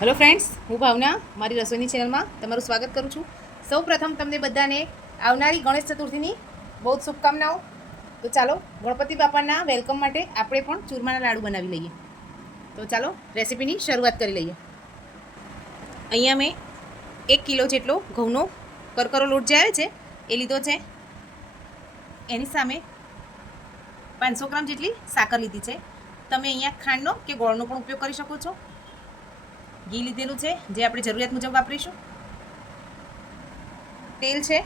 Hello friends, હું ભાવના મારી રસોઈની ચેનલમાં તમારું સ્વાગત કરું છું. સૌ પ્રથમ તમને બધાને આવનારી ગણેશ ચતુર્થીની બહુ જ શુભકામનાઓ. તો ચાલો ગણપતિ બાપાના વેલકમ માટે આપણે પણ ચૂરમાના લાડુ બનાવી લઈએ. તો ચાલો રેસીપીની શરૂઆત કરી લઈએ. અહીંયા મેં 1 કિલો જેટલો ઘઉંનો કરકરો લોટ જે આવે છે એ લીધો છે. એની સામે 500 ગ્રામ જેટલી સાકર લીધી છે. તમે અહીંયા ખાંડનો કે ગોળનો પણ ઉપયોગ કરી શકો છો. ઘી લીધેલું છે જે આપણે જરૂરિયાત મુજબ વાપરીશું. તેલ છે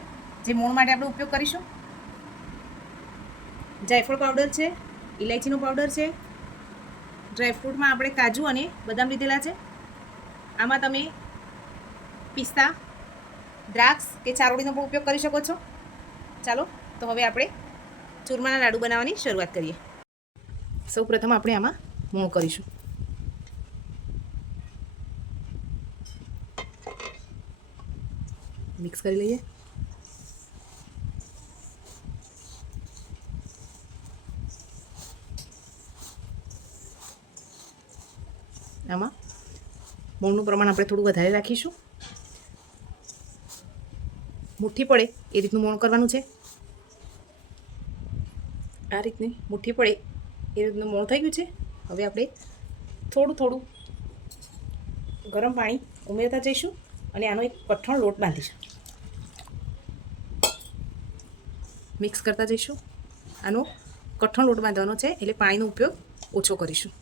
જે મોણ માટે આપણે ઉપયોગ કરીશું. જાયફળ પાવડર છે, ઇલાયચીનો પાવડર છે. ડ્રાયફ્રૂટમાં આપણે કાજુ અને બદામ લીધેલા છે. આમાં તમે પિસ્તા, દ્રાક્ષ કે ચારોળીનો પણ ઉપયોગ કરી શકો છો. ચાલો તો હવે આપણે ચૂરમાના લાડુ બનાવવાની શરૂઆત કરીએ. સૌ પ્રથમ આપણે આમાં મોણ કરીશું. મિક્સ કરી લઈએ. આમાં મોણનું પ્રમાણ આપણે થોડું વધારે રાખીશું. મુઠ્ઠી પડે એ રીતનું મોણ કરવાનું છે. આ રીતની મુઠ્ઠી પડે એ રીતનું મોણ થઈ ગયું છે. હવે આપણે થોડું થોડું ગરમ પાણી ઉમેરતા જઈશું અને આનો એક કઠણ લોટ બાંધીશું. મિક્સ કરતા જઈશું. આનો કઠણ લોટ બાંધવાનો છે એટલે પાણીનો ઉપયોગ ઓછો કરીશું.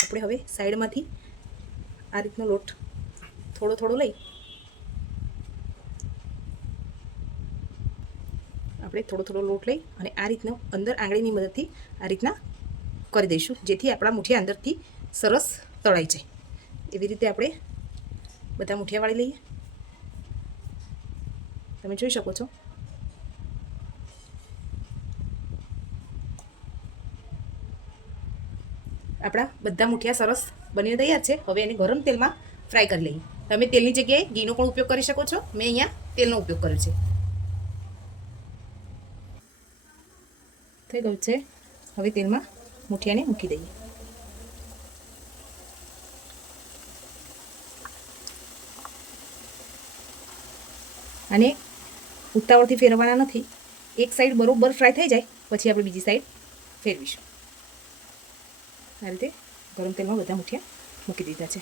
આપણે હવે સાઈડમાંથી આ રીતનો લોટ થોડો થોડો લઈ આપણે થોડો થોડો લોટ લઈ અને આ રીતનો અંદર આંગળીની મદદથી આ રીતના કરી દઈશું, જેથી આપણા મુઠિયા અંદરથી સરસ તળાઈ જાય. એવી રીતે આપણે બધા મુઠિયા વાળી લઈએ. તમે જોઈ શકો છો. આપણા બધા મુઠિયા સરસ બનીને તૈયાર છે. હવે એને ગરમ તેલમાં ફ્રાય કરી લઈએ. તમે તેલની જગ્યાએ ઘીનો પણ ઉપયોગ કરી શકો છો. મેં અહીંયા તેલનો ઉપયોગ કર્યો છે. થઈ ગયું છે. હવે તેલમાં મુઠિયાને મૂકી દઈએ. અને ઉતાવળથી ફેરવવાના નથી. એક સાઈડ બરોબર ફ્રાય થઈ જાય પછી આપણે બીજી સાઈડ ફેરવીશું. આ રીતે ગરમ તેલમાં બધા મુઠિયા મૂકી દીધા છે.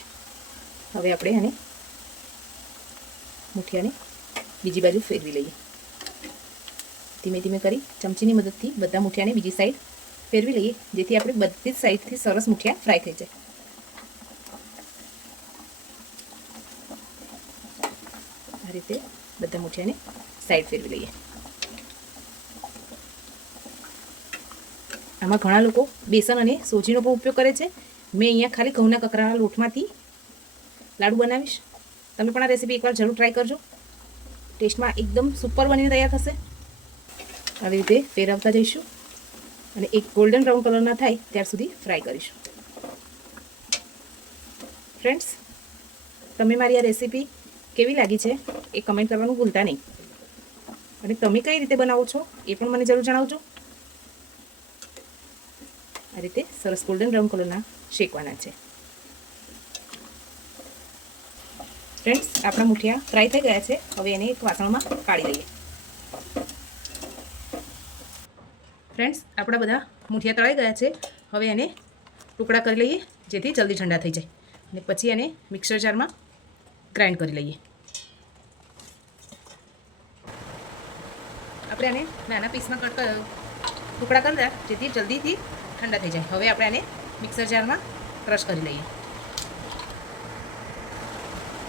હવે આપણે આને મુઠિયાને બીજી બાજુ ફેરવી લઈએ. ધીમે ધીમે કરી ચમચીની મદદથી બધા મુઠિયાને બીજી સાઈડ ફેરવી લઈએ, જેથી આપણે બધી જ સાઈડથી સરસ મુઠિયા ફ્રાય થઈ જાય. આ રીતે બધા મુઠિયાને સાઈડ ફેરવી લઈએ. આમાં ઘણા લોકો બેસન અને સોજીનો પણ ઉપયોગ કરે છે. મેં અહીંયા ખાલી ઘઉંના કકરાના લોટમાંથી લાડુ બનાવીશ. તમે પણ આ રેસીપી એકવાર જરૂર ટ્રાય કરજો. ટેસ્ટમાં એકદમ સુપર બનીને તૈયાર થશે. આવી રીતે ફેરવતા જઈશું અને એક ગોલ્ડન બ્રાઉન કલરના થાય ત્યાર સુધી ફ્રાય કરીશું. ફ્રેન્ડ્સ, તમે મારી આ રેસીપી કેવી લાગી છે એ કમેન્ટ કરવાનું ભૂલતા નહીં. અને તમે કઈ રીતે બનાવો છો એ પણ મને જરૂર જણાવજો. આ રીતે સરસ ગોલ્ડન બ્રાઉન કલરના શેકવાના છે. ફ્રેન્ડ્સ, આપણા મુઠિયા ફ્રાય થઈ ગયા છે. હવે એને એક વાસણમાં કાઢી લઈએ. ફ્રેન્ડ્સ, આપણા બધા મુઠિયા તળાઈ ગયા છે. હવે એને ટુકડા કરી લઈએ, જેથી જલ્દી ઠંડા થઈ જાય. અને પછી એને મિક્સર જારમાં ગ્રાઇન્ડ કરી લઈએ. આપણે આને નાના પીસમાં ટુકડા કરી દે, જેથી જલ્દીથી ઠંડા થઈ જાય. હવે આપણે આને મિક્સર જારમાં ક્રશ કરી લઈએ.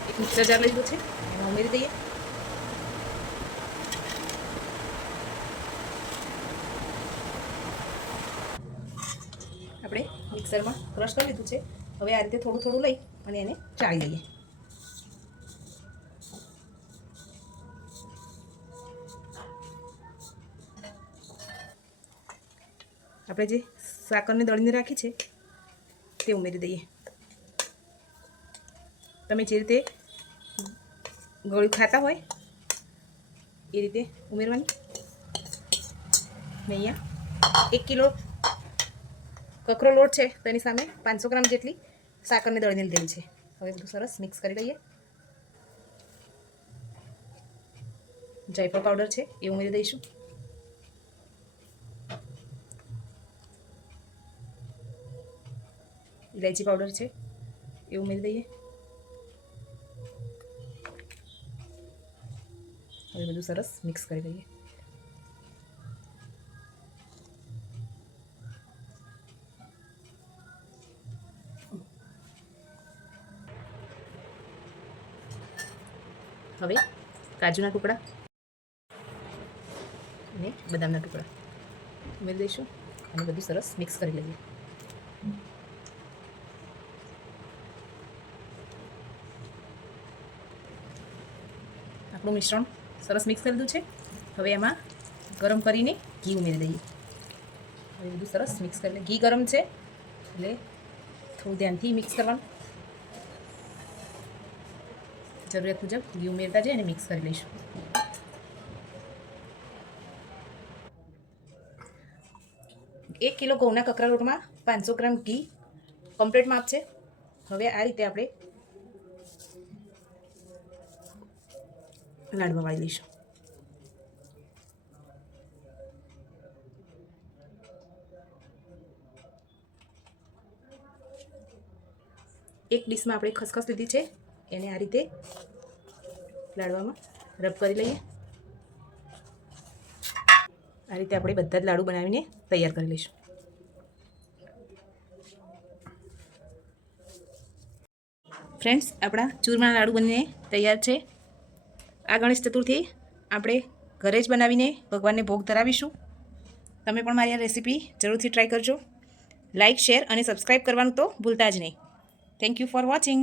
એક મિક્સર જાર લીધું છે, એમાં ઉમેરી દઈએ. આપણે મિક્સરમાં ક્રશ કરી લીધું છે. હવે આ રીતે થોડું થોડું લઈ અને એને ચાળી લઈએ. આપણે જે સાકરને દળીને રાખી છે તે ઉમેરી દઈએ. તમે જે રીતે ગળ્યું ખાતા હોય એ રીતે ઉમેરવાની. મેં અહીંયા 1 કિલો કકરો લોટ છે તો એની સામે 500 ગ્રામ જેટલી સાકરને દળીને લીધેલી છે. હવે બધું સરસ મિક્સ કરી લઈએ. જાયફળ પાવડર છે એ ઉમેરી દઈશું. ઇલાયચી પાવડર છે એ ઉમેરી દઈએ. હવે બધું સરસ મિક્સ કરી દઈએ. હવે કાજુના ટુકડા અને બદામના ટુકડા ઉમેરી દઈશું અને બધું સરસ મિક્સ કરી લઈએ. આપણું મિશ્રણ સરસ મિક્સ કરી દીધું છે. હવે એમાં ગરમ કરીને ઘી ઉમેરી દઈએ. હવે બધું સરસ મિક્સ કરી લઈએ. ઘી ગરમ છે એટલે થોડું ધ્યાનથી મિક્સ કરવાનું. જરૂરિયાત મુજબ ઘી ઉમેરતા જઈએ અને મિક્સ કરી લઈશું. એક કિલો ઘઉંના કકરા લોટમાં 500 ગ્રામ ઘી કમ્પ્લીટ માપ છે. હવે આ રીતે આપણે લાડવા વાળી લઈશું. એક ડીશમાં આપણે ખસખસ લીધી છે એને આ રીતે લાડવામાં રબ કરી લઈએ. આ રીતે આપણે બધા જ લાડુ બનાવીને તૈયાર કરી લઈશું. ફ્રેન્ડ્સ, આપણા ચૂરમાના લાડુ બનીને તૈયાર છે. આ ગણેશ ચતુર્થી આપણે ઘરે જ બનાવીને ભગવાનને ભોગ ધરાવીશું. તમે પણ મારી આ રેસીપી જરૂરથી ટ્રાય કરજો. લાઇક, શેર અને સબસ્ક્રાઈબ કરવાનું તો ભૂલતા જ નહીં. Thank you for watching.